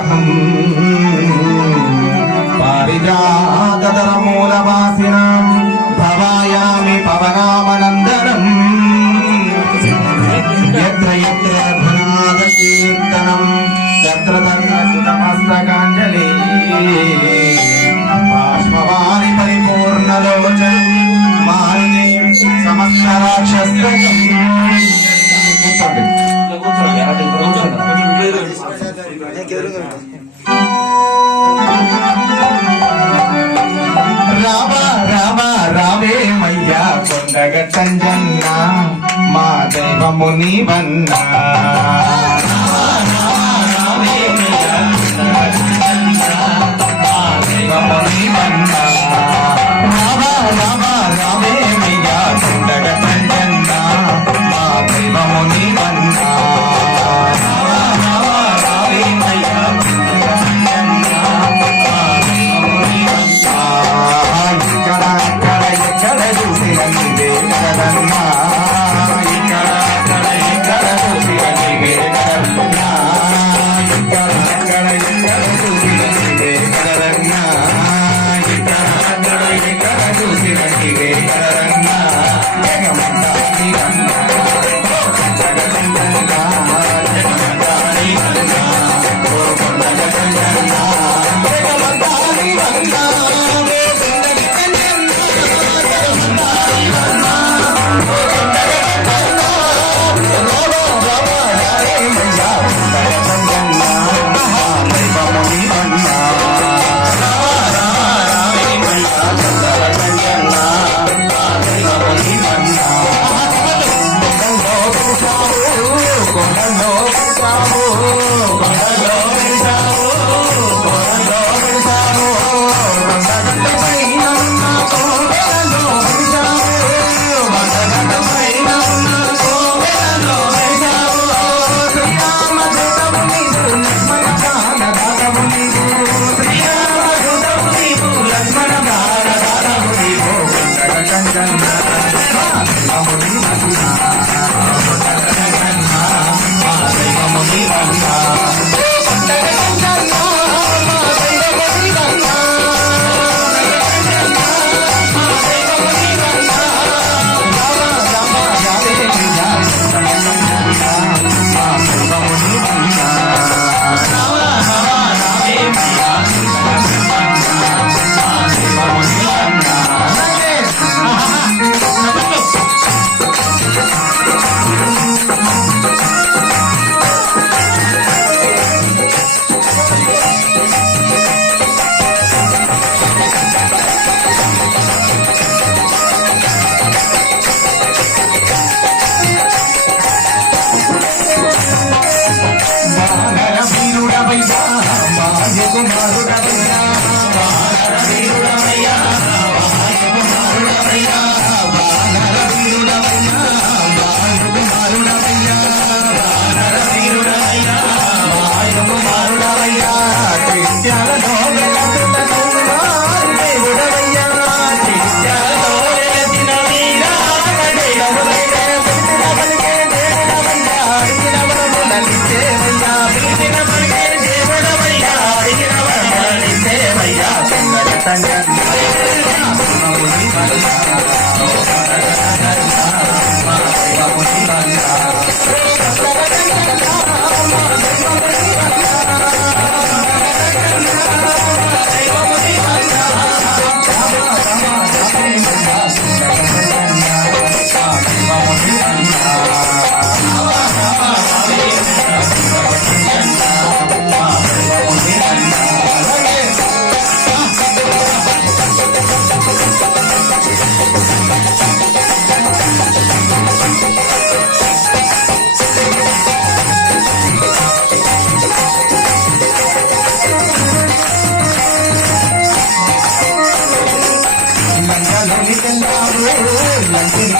Oh, జగత్తంజన్నా మా దైవము నీవన్నా. Yeah.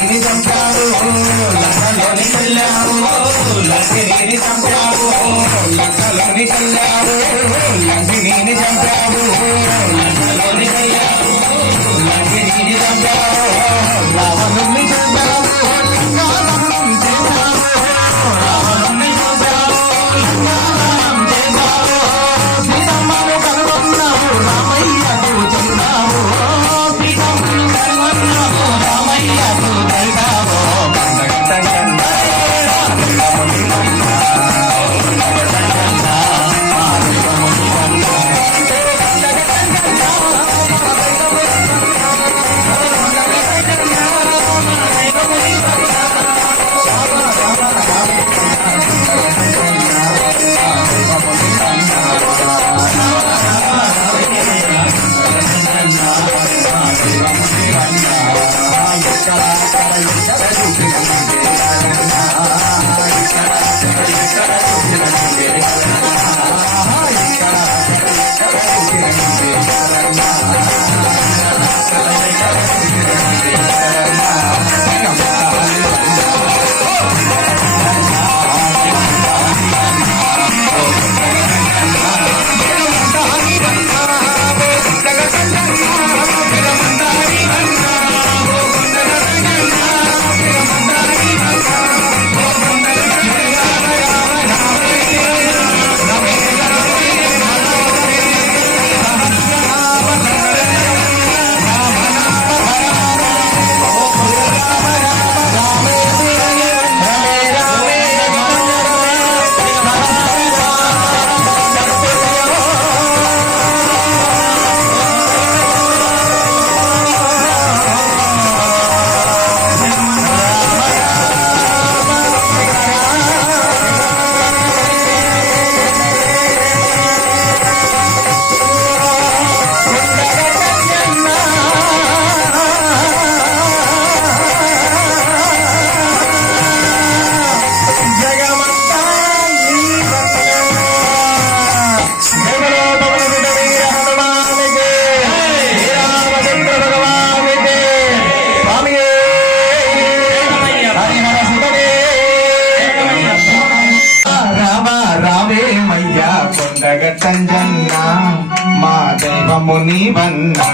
లక్ష్మిని చంపావు లక్కలోని చల్లావు లక్ష్మిని చంపావు లక్కలోని చల్లావు లక్ష్మిని చంపావు Thank you. కొండగట్టంజన్న మా దైవము నీవన్నా.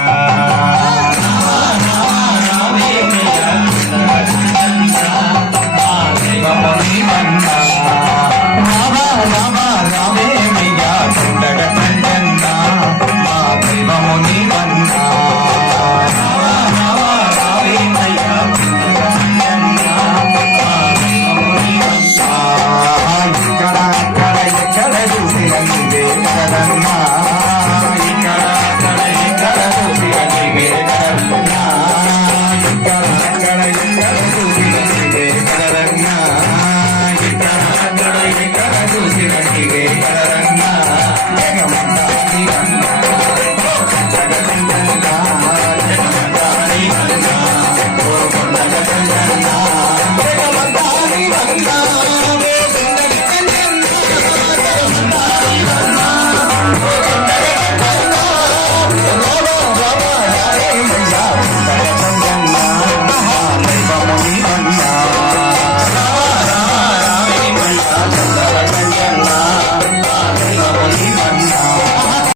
மாட்டா நீ கண்ணா